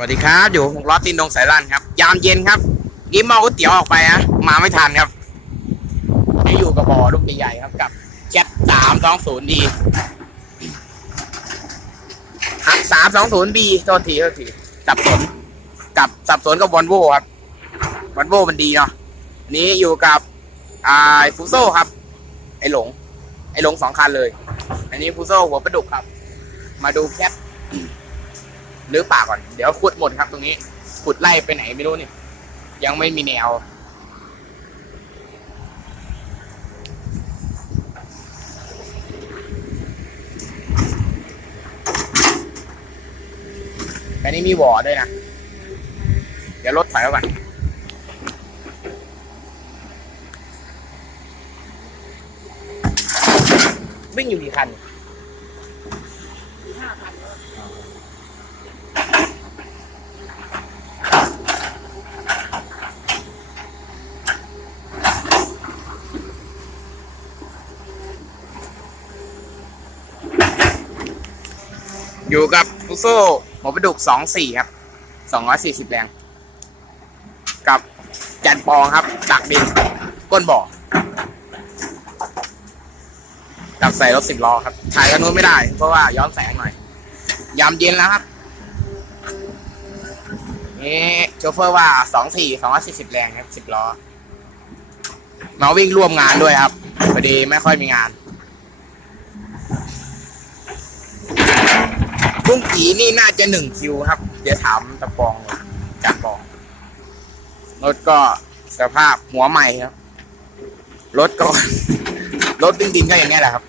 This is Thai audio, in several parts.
วัสดีครับ อยู่หกล้อตีนดงสายลันครับ ยามเย็นครับกิมเมาก๋วยเตี๋ยวออกไปฮะมาไม่ทันครับนี่อยู่กับบอลูกใหญ่ๆครับกับแจ็สามสองศูนย์ดีหักสามสองศูนย์บีโทษทีโทษทีสับสนกับสับสนกับวอลโวครับวอลโวมันดีเนาะนี้อยู่กับไอ่าฟูโซครับ ไอหลง ไอหลงสองคันเลย อันนี้ฟูโซหัวประดุกครับ มาดูแคป หรือป่าก่อน เดี๋ยวขุดหมดครับ ตรงนี้ขุดไล่ไปไหนไม่รู้นี่ ยังไม่มีแนว อันนี้มีวอด้วยนะ เดี๋ยวรถถอยก่อนวิ่งอยู่กี่คัน อยู่กับฟูโซ่หัวประดุกสองสี่ครับสองร้อยสี่สิบแรง กับจันปองครับตักดินก้นบ่อกับใส่รถสิบล้อครับ ถ่ายกันนู้นไม่ได้ เพราะว่าย้อนแสงหน่อย ยามเย็นแล้วครับ นี่โชเฟอร์ว่าสองสี่สองร้อยสี่สิบแรงครับสิบล้อมาวิ่งร่วมงานด้วยครับพอดีไม่ค่อยมีงาน บุ้งกีนี่น่าจะหนึ่งคิวครับ เดี๋ยวถามตะปองจานปองรถก็สภาพหัวใหม่ครับ รถก็รถดินดินก็อย่างนี้ยแหละครับ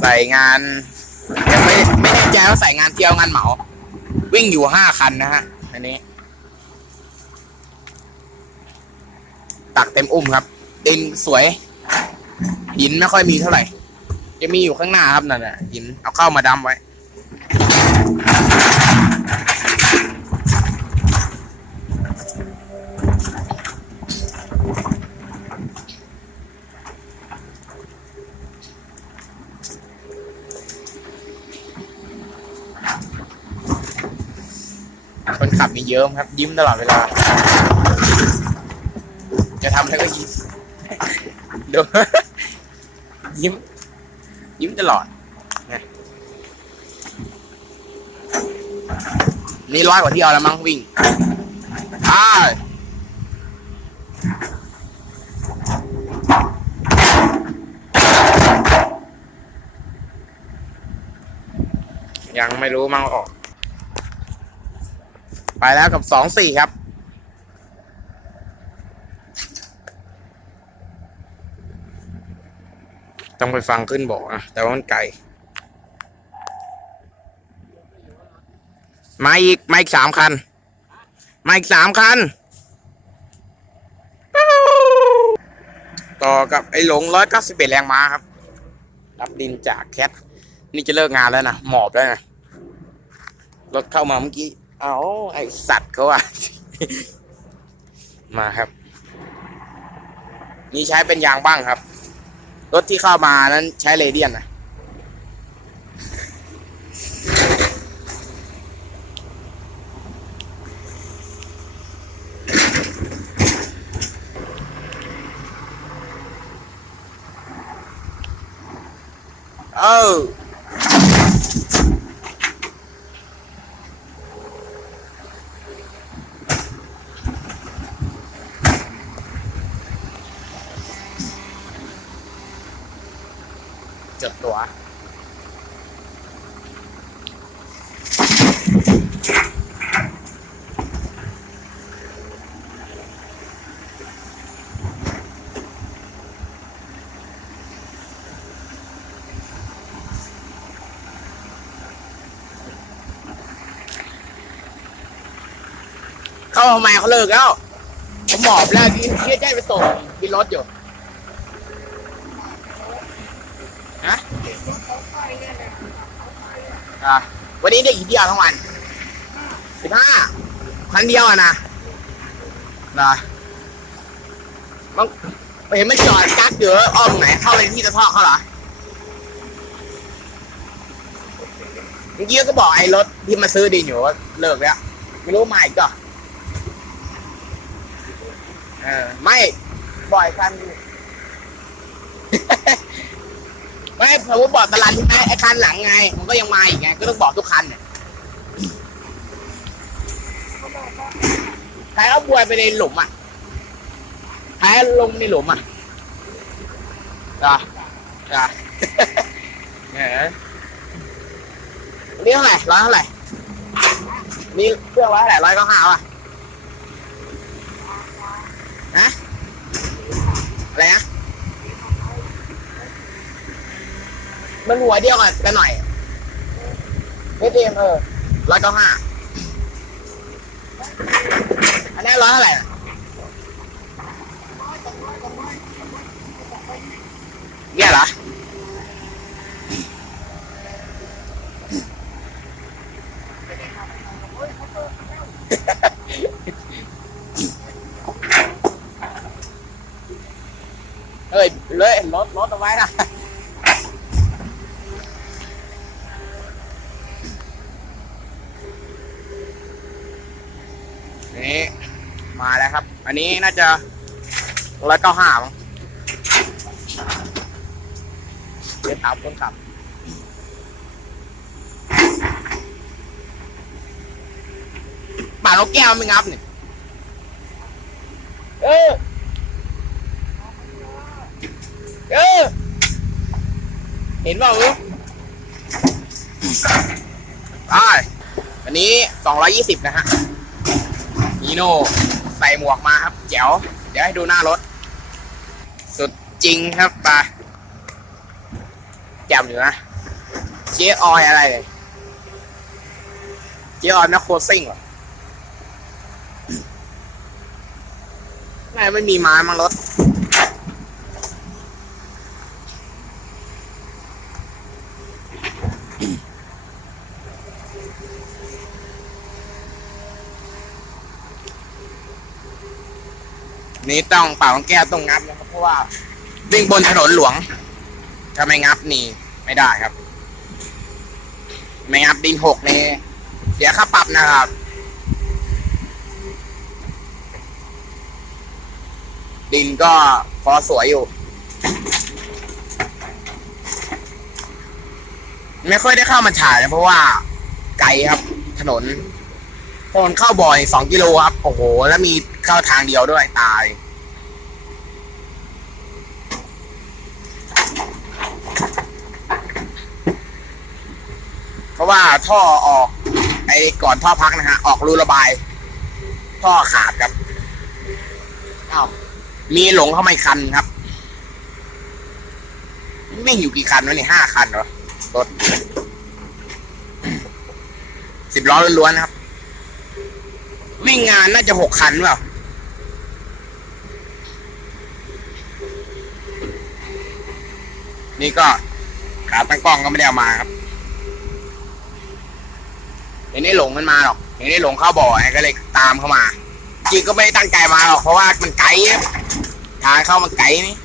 ใส่งานยังไม่ไม่แน่ใจว่าใส่งานเที่ยวงานเหมา วิ่งอยู่ห้าคันนะฮะ อันนี้ ตักเต็มอุ้มครับดินสวย หินไม่ค่อยมีเท่าไหร่ จะมีอยู่ข้างหน้าครับนั่นแหละหินเอาเข้ามาดำไว้ คนขับมีเยอะครับ ยิ้มตลอดเวลา จะทำอะไรก็ยิ้มดูยิ้มยิ้ม ตลอดนะนี่ร้อยกว่าที่ยวแล้วมั้งวิ่งอ้ายยังไม่รู้มั้งออก ไปแล้วกับสองสี่ครับ ต้องไปฟังขึ้นบอกนะแต่ว่ามันไกลมาอีกมาอีกสามคันมาอีกสามคัน ต่อกับไอ้หลงร้อยเก้าสิบเอ็ดแรงม้าครับ รับดินจากแคท นี่จะเลิกงานแล้วนะ หมอบแล้วนะ รถเข้ามาเมื่อกี้ เอาไอสัตว์เขาว่ามาครับ นี่ใช้เป็นยางบ้างครับ รถที่เข้ามานั้นใช้เรเดียนนะเออ จดตัวเข้าทำไมเขาเลิกแล้วผมหมอบแล้วที่ที่จะให้ไปส่งกินรถอยู่ฮะ อะวันนี้ได้กี่เที่ยวทั้งวันสิบห้าคันเดียวอะนะนะมันเห็นมันจอดกักเยอะอ้อมไหนเข้าไปที่ตะท่อเขาเหรอเมื่อกี้ก็บอกไอ้รถที่มาซื้อดินอยู่ว่าเลิกแล้วไม่รู้มาอีกก็เออไม่บ่อยคัน ไม่สมมติบอกตลาดใช่ไหมไอ้คันหลังไง มันก็ยังมาอีกไง ก็ต้องบอกทุกคันเนี่ยใครเอาบวยไปในหลุมอะใครเอาลงในหลุมอะจ้ะจ้ะเนี่เท่าไหร่ร้อยเท่าไหร่นี่เครื่องร้อยเท่าไหร่ร้อยก็ห้าว่ะฮะอะไรนะ มันหัวเดียวกันกันหน่อยไม่เต็มเออร้อยเก้าห้าอันนี้ร้อยเท่าไหร่เนี่ยเหรอเอ้ยเลยรถรถเอาไว้นะ นี่มาแล้วครับ อันนี้น่าจะร้อยเก้าห้ามั้งเดี๋ยวถามคนขับ ป่าเราแก้วไม่งับเนี่ยเออ เออ เห็นเปล่าเออไปอันนี้สองร้อยยี่สิบนะฮะนีโน่ ใส่หมวกมาครับแจ๋วเดี๋ยวให้ดูหน้ารถ สุดจริงครับไปาแจ่มอยู่นะเจ๊ออยอะไรเลยเจ๊ออยนักโคซิ่งเหรอไม่ไม่มีไม้มั้งรถ นี่ต้องเป่าต้องแก้ต้องงับนะครับเพราะว่าวิ่งบนถนนหลวงถ้าไม่งับนี่ไม่ได้ครับ ไม่งับดินหกนี่เสียค่าปรับนะครับดินก็พอสวยอยู่ ไม่ค่อยได้เข้ามาถ่ายนะเพราะว่า ไกลครับ ถนนถนนเข้าบ่อยสองกิโลครับ โอ้โห แล้วมี เข้าทางเดียวด้วยตายเพราะว่าท่อออก ไอ้ก่อนท่อพักนะฮะ ออกรูระบาย ท่อขาดครับอ้าวมีหลงเข้ามาอีกคันครับไม่งอยู่กี่คันวะเนี่ยห้าคันเหรอรถสิบล้อล้วนๆนะครับ วิ่งงานน่าจะหกคันเปล่า นี่ก็ขาตั้งกล้องก็ไม่ได้เอามาครับเห็นไอ้หลงมันมาหรอกเห็นไอ้หลงเข้าบ่อไงก็เลยตามเข้ามาจริงก็ไม่ได้ตั้งใจมาหรอกเพราะว่ามันไกลทางเข้ามันไกลนี่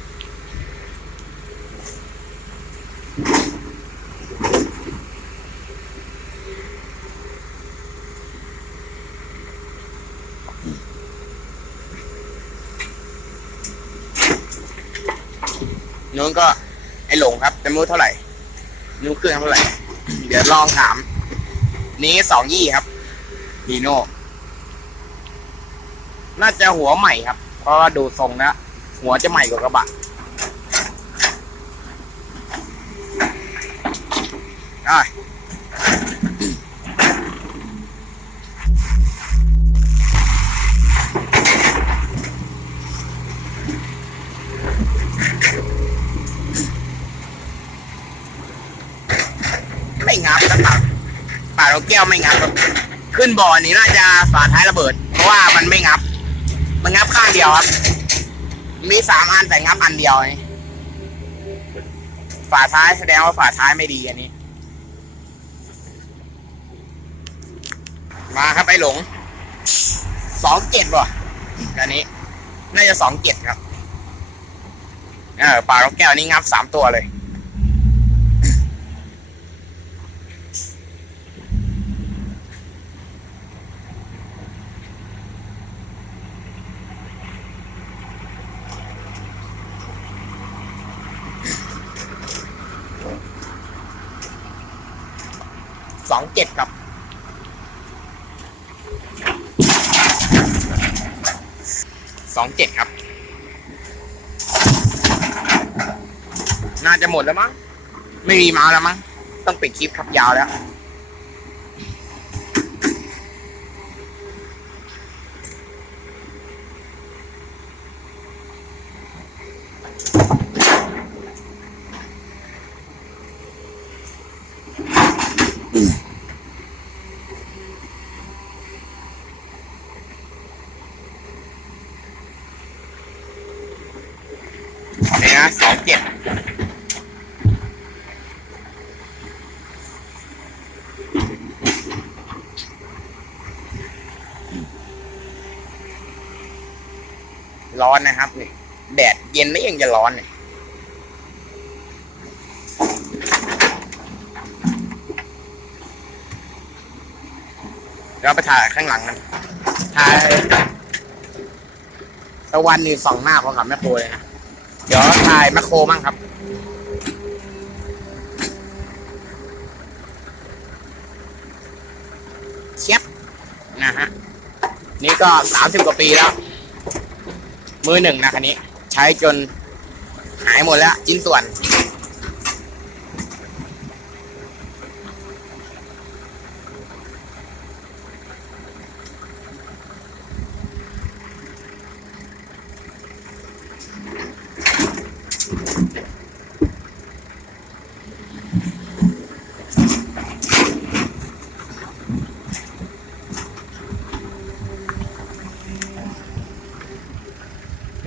นู้นก็ ไอ้หลงครับแต่ไม่รู้เท่าไหร่นู้วเครื่องเท่าไหร่ เดี๋ยวลองถาม นี้สองยี่ครับฮีโน่น่าจะหัวใหม่ครับ เพราะว่าดูทรงแล้วหัวจะใหม่กว่ากระบะได้ไม่งับนะป่า ป่าเราแก้วไม่งับครับขึ้นบ่อนี้น่าจะฝาท้ายระเบิด เพราะว่ามันไม่งับ มันงับข้างเดียวครับ มีสามอันแต่งับอันเดียวนี่ฝาท้ายแสดงว่าฝาท้ายไม่ดีอันนี้ มาครับไอหลงสองเจ็ดบ่อันนี้ น่าจะสองเจ็ดครับเออปลาลูกแก้วนี้งับสามตัวเลย องเจ็ดครับสองเจ็ดครับ น่าจะหมดแล้วมั้ง ไม่มีมาแล้วมั้ง ต้องปิดคลิปครับยาวแล้ว เนี่ยนะสองเจ็ดร้อนนะครับนี่แดดเย็นนี่ยังจะร้อนเนี่ยเราไปถ่ายข้างหลังกันถ่ายตะวันนี่ส่องหน้าเขาขับแม่โคเลยนะ เดี๋ยวถ่ายมาโครมั่งครับ เชียบนะฮะ นี่ก็สามสิบกว่าปีแล้ว มือหนึ่งนะคันนี้ ใช้จนหายหมดแล้วชิ้นส่วน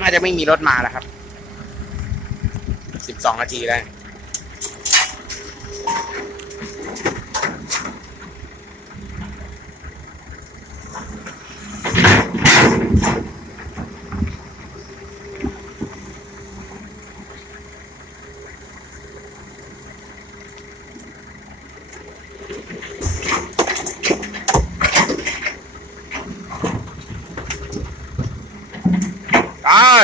น่าจะไม่มีรถมาแล้วครับ สิบสองนาทีแล้ว โ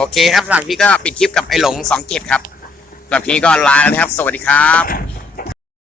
อเคครับสำหรับพี่ก็ปิดคลิปกับไอ้หลงสองเจ็ดครับสำหรับพี่ก็ลาแล้วนะครับ สวัสดีครับ